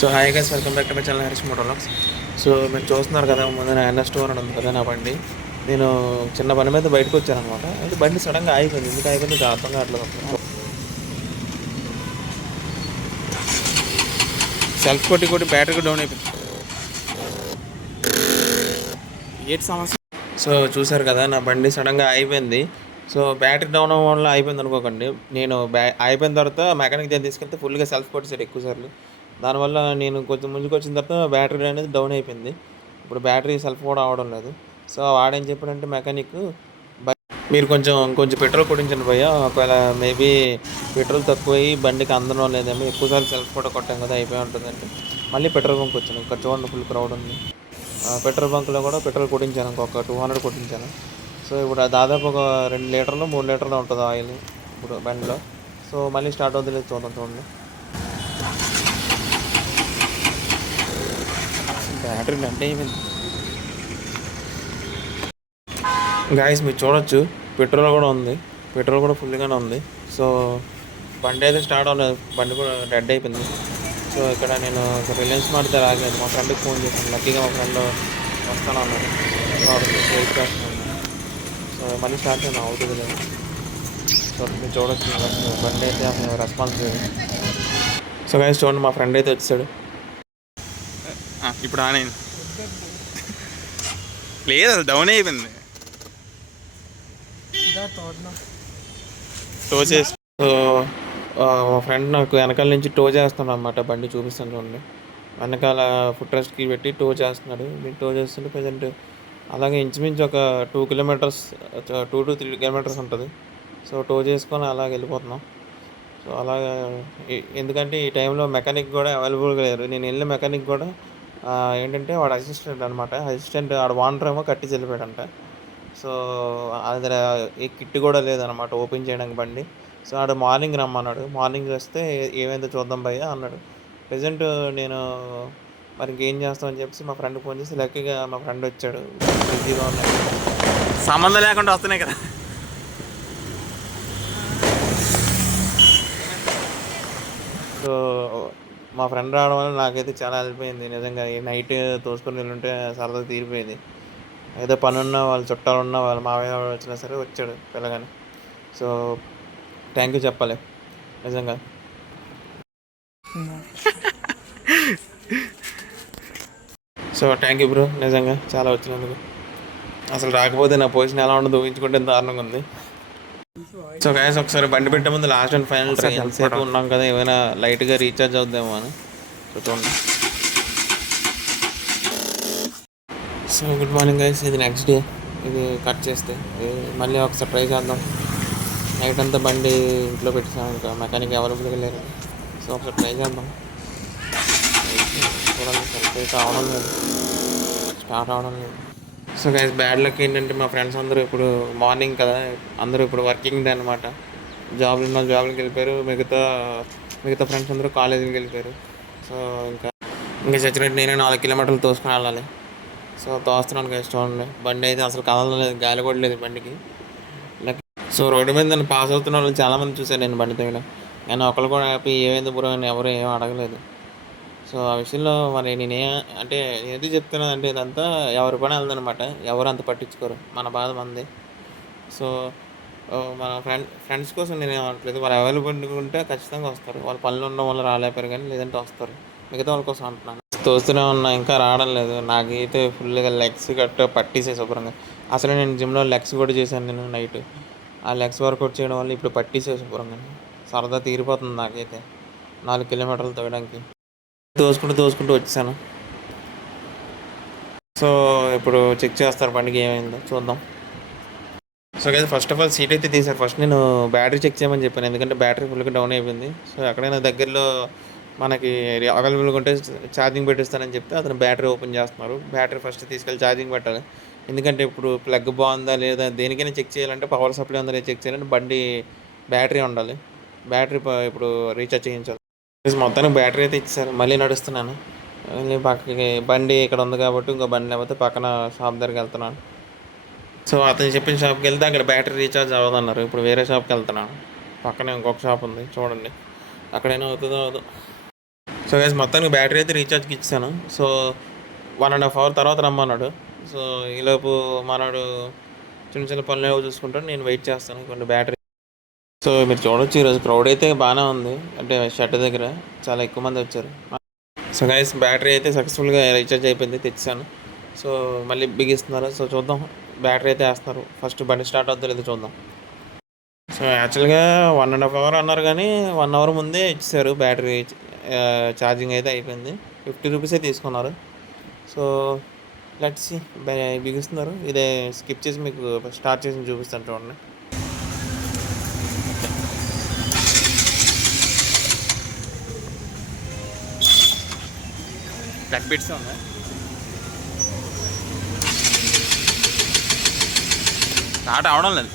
So hi guys, welcome back to my channel Harish moto vlogs. So మీరు చూస్తున్నారు కదా, ముందు నా ఎన్ఎస్ టూ అని ఉంది కదా నా బండి. నేను చిన్న పని మీద బయటకు వచ్చాను అనమాట. అయితే బండి సడన్గా ఆగిపోయింది. ఎందుకు ఆగిపోయింది అర్థం కావట్లేదు. సెల్ఫ్ కొట్టి బ్యాటరీ డౌన్ అయిపోయింది. ఏంటి సమస్య? సో చూసారు కదా, నా బండి సడన్గా అయిపోయింది. సో బ్యాటరీ డౌన్ అవ్వడం వల్ల అయిపోయింది అనుకోకండి. నేను అయిపోయిన తర్వాత మెకానిక్ దగ్గర తీసుకెళ్తే ఫుల్గా సెల్ఫ్ కొట్టేసాడు ఎక్కువ సార్లు. దానివల్ల నేను కొంచెం ముందుకు వచ్చిన తర్వాత బ్యాటరీ అనేది డౌన్ అయిపోయింది. ఇప్పుడు బ్యాటరీ సెల్ఫ్ కూడా అవడం లేదు. సో వాడేం చెప్పాడంటే మెకానిక్, మీరు కొంచెం పెట్రోల్ కొట్టించండి భయ్య, ఒకవేళ మేబీ పెట్రోల్ తక్కువయ్యి బండికి అందడం లేదేమో, ఎక్కువసార్లు సెల్ఫ్ కూడా కొట్టాం కదా అయిపోయి ఉంటుందంటే మళ్ళీ పెట్రోల్ బంక్ వచ్చాను. ఇక్కడ చూడండి ఫుల్ క్రౌడ్ ఉంది. పెట్రోల్ బంక్లో కూడా పెట్రోల్ కొట్టించాను, ఇంకొక 200 కొట్టించాను. సో ఇప్పుడు దాదాపు ఒక 2 లీటర్లు 3 లీటర్లు ఉంటుంది ఆయిల్ ఇప్పుడు బండిలో. సో మళ్ళీ స్టార్ట్ అవుతుంది చూద్దాం. చూడండి బ్యాటరీ అంటే అయిపోయింది గాయస్. మీరు చూడొచ్చు పెట్రోల్ కూడా ఉంది, పెట్రోల్ కూడా ఫుల్గానే ఉంది. సో బండి అయితే స్టార్ట్ అవ్వలేదు, బండి కూడా డెడ్ అయిపోయింది. సో ఇక్కడ నేను రిలయన్స్ మాడితే రాగలేదు. మా ఫ్రెండ్కి ఫోన్ చేశాను, లక్కీగా మా ఫ్రెండ్ వస్తాను అన్నాడు. సో వెయిట్ చేస్తున్నాను. సో మళ్ళీ స్టార్ట్ అయినా అవుతుంది లేదు. సో మీరు చూడొచ్చు బండి అయితే అసలు రెస్పాన్స్ లేదు. సో గాయస్ చూడండి, మా ఫ్రెండ్ అయితే వచ్చాడు. ఇప్పుడు ఆన్ అయింది లేదు, అది డౌన్ అయిపోయింది. టో చేసి మా ఫ్రెండ్ నాకు వెనకాల నుంచి టో చేస్తాను అనమాట. బండి చూపిస్తాను చూడండి, వెనకాల ఫుట్ రెస్ట్కి పెట్టి టో చేస్తున్నాడు. నేను టో చేస్తుంటే ప్రజెంట్ అలాగే ఇంచుమించు ఒక 2 కిలోమీటర్స్ 2 to 3 కిలోమీటర్స్ ఉంటుంది. సో టో చేసుకొని అలాగ వెళ్ళిపోతున్నాం. సో అలాగా ఎందుకంటే ఈ టైంలో మెకానిక్ కూడా అవైలబుల్గా లేరు. నేను వెళ్ళిన మెకానిక్ కూడా ఏంటంటే వాడు అసిస్టెంట్ అనమాట. అసిస్టెంట్ ఆడ వాండర్ ఏమో కట్టి వెళ్ళిపోయాడంట. సో అది ఏ కిట్ కూడా లేదనమాట ఓపెన్ చేయడానికి బండి. సో ఆడు మార్నింగ్ రమ్మన్నాడు. మార్నింగ్ వస్తే ఏమైందో చూద్దాం భయ్య అన్నాడు. ప్రజెంట్ నేను మరి ఇంకేం చేస్తామని చెప్పేసి మా ఫ్రెండ్కి ఫోన్ చేసి లక్కీగా మా ఫ్రెండ్ వచ్చాడు. బిజీగా ఉన్నాడు, సంబంధం లేకుండా వస్తున్నాయి కదా. సో మా ఫ్రెండ్ రావడం వల్ల నాకైతే చాలా హెల్ప్ అయింది నిజంగా. ఈ నైట్ తోసుకొని వెళ్ళుంటే సరదా తీరిపోయింది. ఏదో పని ఉన్నా, వాళ్ళు చుట్టాలు ఉన్నా, వాళ్ళ మావయ్య వచ్చినా సరే వచ్చాడు పిల్లగాని. సో థ్యాంక్ యూ చెప్పాలి నిజంగా. సో థ్యాంక్ యూ బ్రో, నిజంగా చాలా వచ్చినందుకు. అసలు రాకపోతే నా పొజిషన్ ఎలా ఉండదు ఊహించుకుంటే దారుణంగా ఉంది. సో గ్యాస్ ఒకసారి బండి పెట్టే ముందు లాస్ట్ అండ్ ఫైనల్ ట్రై, ఎంతసేపు ఉన్నాం కదా ఏమైనా లైట్గా రీఛార్జ్ అవుద్దామో అని. సో చూడండి. సో గుడ్ మార్నింగ్ గైస్, ఇది నెక్స్ట్ డే. ఇది కట్ చేస్తే మళ్ళీ ఒకసారి ట్రై చేద్దాం. నైట్ అంతా బండి ఇంట్లో పెట్టేసాను, ఇంకా మెకానిక్ అవైలబుల్గా లేరు. సో ఒకసారి ట్రై చేద్దాం. చూడండి సరిగ్గా అవడం లేదు, స్టార్ట్ అవడం లేదు. సో గైస్ బ్యాడ్ లక్ ఏంటంటే మా ఫ్రెండ్స్ అందరూ ఇప్పుడు మార్నింగ్ కదా, అందరూ ఇప్పుడు వర్కింగ్ డే అనమాట. జాబ్లు ఉన్న వాళ్ళు జాబ్లకి వెళ్ళిపోయారు, మిగతా ఫ్రెండ్స్ అందరూ కాలేజీకి వెళ్ళిపోయారు. సో ఇంకా చచ్చినట్టు నేనే 4 కిలోమీటర్లు తోసుకొని వెళ్ళాలి. సో తోస్తున్నాను గైస్ చూడండి, బండి అయితే అసలు కదలలేదు, గాలి కూడా లేదు బండికి. సో రోడ్డు మీద నన్ను పాస్ అవుతున్న వాళ్ళు చాలామంది చూశాను నేను బండి దగ్గర. నేను ఒకళ్ళు కూడా హ్యాపీ ఏమైంది బ్రో అని ఎవరు ఏం అడగలేదు. సో ఆ విషయంలో మరి నేనే అంటే ఎందుకు చెప్తున్నాను అంటే, ఇదంతా ఎవరి పని వెళ్దనమాట, ఎవరు అంత పట్టించుకోరు, మన బాధ మంది. సో మన ఫ్రెండ్స్ కోసం నేను ఏమనట్లేదు, వాళ్ళు అవైలబుల్ ఉంటే ఖచ్చితంగా వస్తారు. వాళ్ళ పనులు ఉండడం వల్ల రాలేపారు, కానీ లేదంటే వస్తారు. మిగతా వాళ్ళ కోసం అంటున్నాను. తోస్తూనే ఉన్నా, ఇంకా రావడం లేదు. నాకైతే ఫుల్గా లెగ్స్ గట్ట పట్టేసే శుభ్రంగా. అసలు నేను జిమ్లో లెగ్స్ కూడా చేశాను నేను నైట్. ఆ లెగ్స్ వర్కౌట్ చేయడం వల్ల ఇప్పుడు పట్టేసే శుభ్రంగా. సరదా తీరిపోతుంది నాకైతే 4 కిలోమీటర్లు తగ్గడానికి. తోసుకుంటూ వచ్చేసాను. సో ఇప్పుడు చెక్ చేస్తారు బండికి ఏమైందో చూద్దాం. సో అయితే ఫస్ట్ ఆఫ్ ఆల్ సీట్ అయితే తీశారు. ఫస్ట్ నేను బ్యాటరీ చెక్ చేయమని చెప్పాను, ఎందుకంటే బ్యాటరీ ఫుల్గా డౌన్ అయిపోయింది. సో ఎక్కడైనా దగ్గరలో మనకి అవైలబుల్గా ఉంటే ఛార్జింగ్ పెట్టిస్తానని చెప్తే అతను బ్యాటరీ ఓపెన్ చేస్తున్నారు. బ్యాటరీ ఫస్ట్ తీసుకెళ్ళి ఛార్జింగ్ పెట్టాలి, ఎందుకంటే ఇప్పుడు ప్లగ్ బాగుందా లేదా దేనికైనా చెక్ చేయాలంటే, పవర్ సప్లై ఉందా లేదా చెక్ చేయాలంటే బండి బ్యాటరీ ఉండాలి. బ్యాటరీ ఇప్పుడు రీఛార్జ్ చేయించాలి. మొత్తానికి బ్యాటరీ అయితే ఇచ్చారు. మళ్ళీ నడుస్తున్నాను, మళ్ళీ పక్కకి బండి ఇక్కడ ఉంది కాబట్టి ఇంకో బండి లేకపోతే పక్కన షాప్ దగ్గరికి వెళ్తున్నాను. సో అతను చెప్పిన షాప్కి వెళ్తే అక్కడ బ్యాటరీ రీఛార్జ్ అవ్వదన్నారు. ఇప్పుడు వేరే షాప్కి వెళ్తున్నాను. పక్కనే ఇంకొక షాప్ ఉంది చూడండి, అక్కడైనా అవుతుందో అవదు. సో గైస్ మొత్తానికి బ్యాటరీ అయితే రీఛార్జ్కి ఇచ్చాను. సో 1.5 అవర్ తర్వాత రమ్మన్నాడు. సో ఈలోపు మనడు చిన్న చిన్న పనులు ఏవో చూసుకుంటాడు, నేను వెయిట్ చేస్తాను కొన్ని బ్యాటరీ. సో మీరు చూడొచ్చు ఈరోజు క్రౌడ్ అయితే బాగానే ఉంది, అంటే షెడ్ దగ్గర చాలా ఎక్కువ మంది వచ్చారు. సో గైస్ బ్యాటరీ అయితే సక్సెస్ఫుల్గా రీఛార్జ్ అయిపోయింది, తెచ్చాను. సో మళ్ళీ బిగిస్తున్నారు. సో చూద్దాం, బ్యాటరీ అయితే వేస్తున్నారు. ఫస్ట్ బండి స్టార్ట్ అవుతుందో లేదో చూద్దాం. సో యాక్చువల్గా 1.5 అవర్ అన్నారు, కానీ 1 అవర్ ముందే ఇచ్చేసారు బ్యాటరీ. ఛార్జింగ్ అయితే అయిపోయింది. 50 రూపీసే తీసుకున్నారు. సో లెట్స్ బిగిస్తున్నారు. ఇదే స్కిప్ చేసి మీకు స్టార్ట్ చేసి చూపిస్తాను చూడండి. క్లచ్ బిట్స్ ఉంది, స్టార్ట్ అవడం లేదు.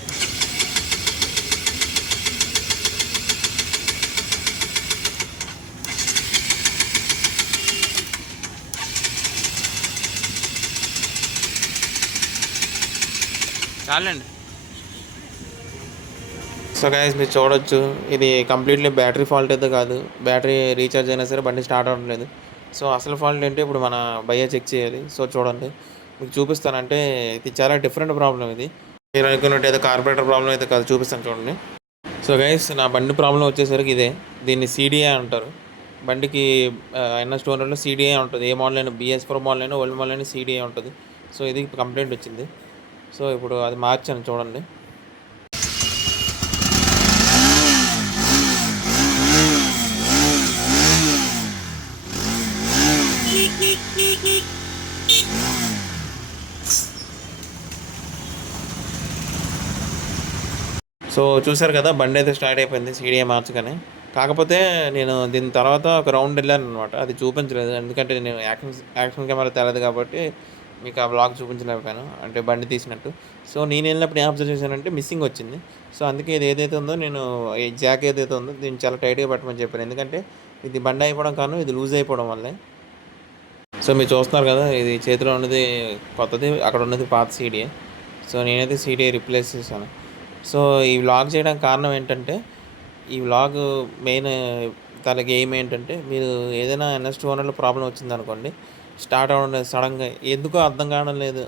చాలండి. సో గైస్ మీరు చూడొచ్చు, ఇది కంప్లీట్లీ బ్యాటరీ ఫాల్ట్ అయితే కాదు. బ్యాటరీ రీఛార్జ్ అయినా సరే బండి స్టార్ట్ అవ్వడం లేదు. సో అసలు ఫాల్ట్ ఏంటి ఇప్పుడు మన భయ్యా చెక్ చేయాలి. సో చూడండి, మీకు చూపిస్తానంటే ఇది చాలా డిఫరెంట్ ప్రాబ్లం. ఇది మీరు అనుకున్నట్టు ఏదో కార్పొరేటర్ ప్రాబ్లం అయితే కాదు, చూపిస్తాను చూడండి. సో గైస్ నా బండి ప్రాబ్లం వచ్చేసరికి ఇదే. దీన్ని CDI అంటారు. బండికి NS 200లో CDI ఉంటుంది. ఏ మోడల్ అయినా, BS4 మోడల్ అయినా, ఓల్డ్ మోడల్ అయినా CDI ఉంటుంది. సో ఇది కంప్లైంట్ వచ్చింది. సో ఇప్పుడు అది మార్చాను చూడండి. సో చూసారు కదా, బండి అయితే స్టార్ట్ అయిపోయింది CDI మార్చగానే. కాకపోతే నేను దీని తర్వాత ఒక రౌండ్ వెళ్ళాను అనమాట. అది చూపించలేదు, ఎందుకంటే నేను యాక్షన్ కెమెరా తేలేదు కాబట్టి మీకు ఆ బ్లాగ్ చూపించలేకపోయాను, అంటే బండి తీసినట్టు. సో నేను వెళ్ళినప్పుడు ఏం అబ్జర్వ్ చేశానంటే మిస్సింగ్ వచ్చింది. సో అందుకే ఇది ఏదైతే ఉందో, నేను ఈ జాక్ ఏదైతే ఉందో దీన్ని చాలా టైట్గా పెట్టమని చెప్పాను. ఎందుకంటే ఇది బండి అయిపోవడం కారణం ఇది లూజ్ అయిపోవడం వల్లే. సో మీరు చూస్తున్నారు కదా, ఇది చేతిలో ఉన్నది కొత్తది, అక్కడ ఉన్నది పాత CDI. సో నేనైతే CDI రిప్లేస్ చేశాను. సో ఈ వ్లాగ్ చేయడానికి కారణం ఏంటంటే, ఈ వ్లాగ్ మెయిన్ దానికి ఎయిమ్ ఏంటంటే, మీరు ఏదైనా NS 200లో ప్రాబ్లం వచ్చిందనుకోండి, స్టార్ట్ అవ్వడం లేదు సడన్గా, ఎందుకో అర్థం కావడం లేదు.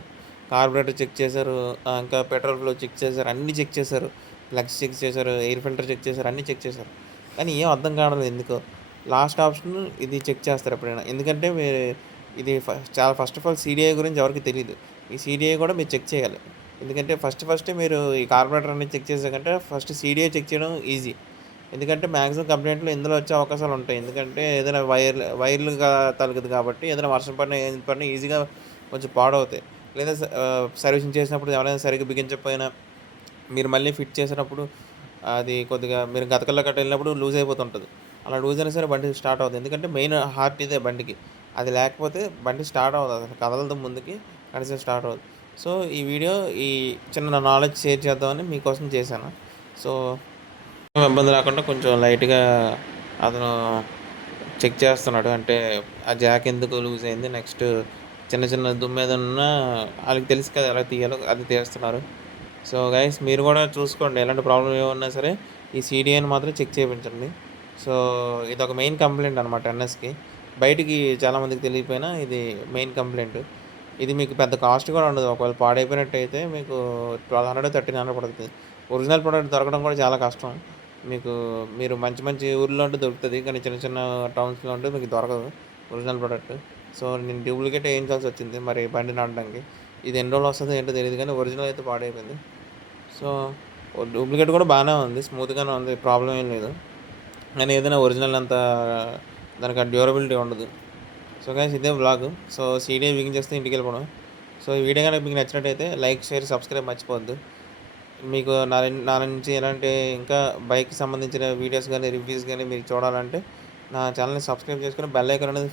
కార్బొరేటర్ చెక్ చేశారు, ఇంకా పెట్రోల్ ఫ్లో చెక్ చేశారు, అన్నీ చెక్ చేశారు, ప్లగ్స్ చెక్ చేశారు, ఎయిర్ ఫిల్టర్ చెక్ చేశారు, అన్నీ చెక్ చేశారు, కానీ ఏం అర్థం కావడం లేదు ఎందుకో. లాస్ట్ ఆప్షన్ ఇది చెక్ చేస్తారు ఎప్పుడైనా. ఎందుకంటే మీరు ఇది చాలా ఫస్ట్ ఆఫ్ ఆల్ CDI గురించి ఎవరికి తెలియదు. ఈ CDI కూడా మీరు చెక్ చేయాలి. ఎందుకంటే ఫస్ట్ మీరు ఈ కార్బొరేటర్ అనేది చెక్ చేసాకంటే ఫస్ట్ CDI చెక్ చేయడం ఈజీ. ఎందుకంటే మ్యాక్సిమం కంప్లైంట్లు ఇందులో వచ్చే అవకాశాలు ఉంటాయి. ఎందుకంటే ఏదైనా వైర్లుగా తగులుతుంది కాబట్టి, ఏదైనా వర్షం పడినా ఏం పడినా ఈజీగా కొంచెం పాడవుతాయి. లేదా సర్వీసింగ్ చేసినప్పుడు ఎవరైనా సరిగ్గా బిగించకపోయినా, మీరు మళ్ళీ ఫిట్ చేసినప్పుడు అది కొద్దిగా మీరు గతకల్లో కట్ట వెళ్ళినప్పుడు లూజ్ అయిపోతుంటుంది. అలా లూజ్ అయినా సరే బండి స్టార్ట్ అవుతుంది. ఎందుకంటే మెయిన్ హార్ట్ ఇదే బండికి. అది లేకపోతే బండి స్టార్ట్ అవ్వదు, అసలు కదలదు ముందుకి, కడిసే స్టార్ట్ అవ్వదు. సో ఈ వీడియో ఈ చిన్న నాలెడ్జ్ షేర్ చేద్దామని మీకోసం చేశాను. సో ఇబ్బంది రాకుండా కొంచెం లైట్గా అతను చెక్ చేస్తున్నాడు, అంటే ఆ జాక్ ఎందుకు లూజ్ అయింది, నెక్స్ట్ చిన్న చిన్న దుమ్ము ఏదన్నా వాళ్ళకి తెలుసు కదా ఎలా తీయాలో, అది తీస్తున్నారు. సో గైస్ మీరు కూడా చూసుకోండి, ఎలాంటి ప్రాబ్లం ఏమన్నా సరే ఈ CDIని మాత్రం చెక్ చేయించండి. సో ఇది ఒక మెయిన్ కంప్లైంట్ అనమాట NSకి. బయటికి చాలామందికి తెలియకపోయినా ఇది మెయిన్ కంప్లైంట్. ఇది మీకు పెద్ద కాస్ట్ కూడా ఉండదు. ఒకవేళ పాడైపోయినట్టయితే మీకు 1200 1300 పడుతుంది. ఒరిజినల్ ప్రోడక్ట్ దొరకడం కూడా చాలా కష్టం. మీరు మంచి మంచి ఊర్లో ఉంటే దొరుకుతుంది, కానీ చిన్న చిన్న టౌన్స్లో ఉంటే మీకు దొరకదు ఒరిజినల్ ప్రోడక్ట్. సో నేను డూప్లికేట్ వేయించాల్సి వచ్చింది మరి బండి నడడానికి. ఇది ఎన్ని రోజులు వస్తుందో ఏంటో తెలియదు, కానీ ఒరిజినల్ అయితే పాడైపోయింది. సో డూప్లికేట్ కూడా బాగానే ఉంది, స్మూత్గానే ఉంది, ప్రాబ్లం ఏం లేదు. కానీ ఏదైనా ఒరిజినల్ అంత దానికి ఆ డ్యూరబిలిటీ ఉండదు. సో గైస్ ఇదే వ్లాగ్. సో CDI బిగించేస్తే ఇంటికి వెళ్ళిపోవడం. సో ఈ వీడియో కనుక మీకు నచ్చినట్టయితే లైక్, షేర్, సబ్స్క్రైబ్ మర్చిపోవద్దు. మీకు నా నుంచి ఎలాంటి ఇంకా బైక్కి సంబంధించిన వీడియోస్ కానీ, రివ్యూస్ కానీ మీరు చూడాలంటే నా ఛానల్ని సబ్స్క్రైబ్ చేసుకొని బెల్ ఐకాన్ అనేది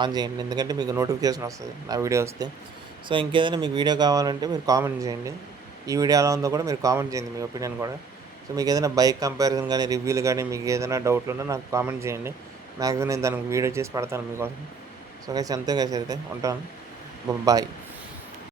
ఆన్ చేయండి. ఎందుకంటే మీకు నోటిఫికేషన్ వస్తుంది నా వీడియో వస్తే. సో ఇంకేదైనా మీకు వీడియో కావాలంటే మీరు కామెంట్ చేయండి. ఈ వీడియో ఎలా ఉందో కూడా మీరు కామెంట్ చేయండి, మీ ఒపీనియన్ కూడా. సో మీకు ఏదైనా బైక్ కంపారిజన్ కానీ, రివ్యూలు కానీ, మీకు ఏదైనా డౌట్లు ఉన్నా నాకు కామెంట్ చేయండి. మ్యాక్సిమం నేను దానికి వీడియో చేసి పెడతాను మీకోసం. సో గైస్ అంతే గైస్, అయితే ఉంటాను. బాయ్.